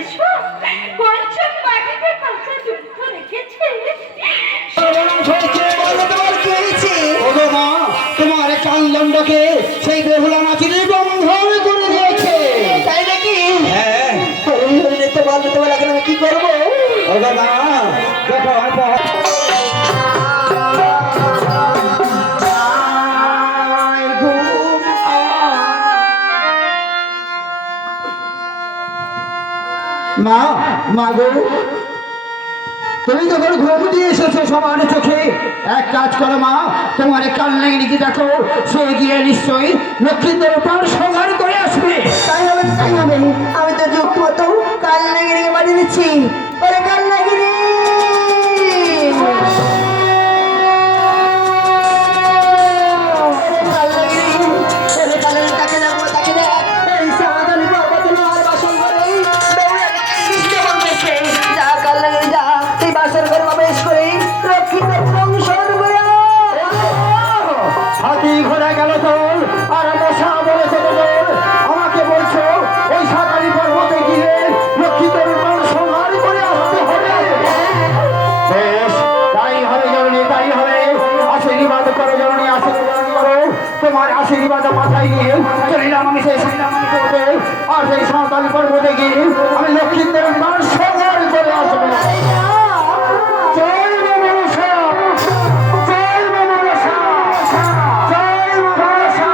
এসো পঞ্চম মাটিতে কাঁচা দুঃখ রেখেছে। তোমার কান্দণ্ডকে সেই বেহুলা নাচিনি বন্ধন করে দিয়েছে। তাই নাকি? হ্যাঁ, তোমার এখন আমি কি করবো? মা, মা গো, তুমি যখন ঘুম দিয়ে এসেছো সবার চোখে, এক কাজ করো মা, তোমার কাল লেগে দেখো, সে গিয়ে নিশ্চয়ই লক্ষ্মীদের উপর সংহার করে আসবে। তাই হবে, তাই হবে। আমি তো যুক্ত মতো কাল নাগিরে বাড়ি দিচ্ছি। ওরে কাল নাগিরে, হাতি ঘোড়া গেল তোর আর মশা বলে তোর, আমাকে বলছো ওই সাঁতারি পর্বতে গিয়ে লক্ষ্মীদের উপর সংহার করে আসতে হবে। বেশ, তাই হবে জননী, তাই হবে। আশীর্বাদ করো জননী, আশীর্বাদ করো। তোমার আশীর্বাদ মাথায় নিয়ে চলিলাম আমি সেই শ্রীরামানি করতে, আর সেই সাঁতারি পর্বতে গিয়ে আমি লক্ষ্মীদের উপর সংহার করে আসবো। জয় মা মনসা, জয় মা মনসা, জয় মা মনসা।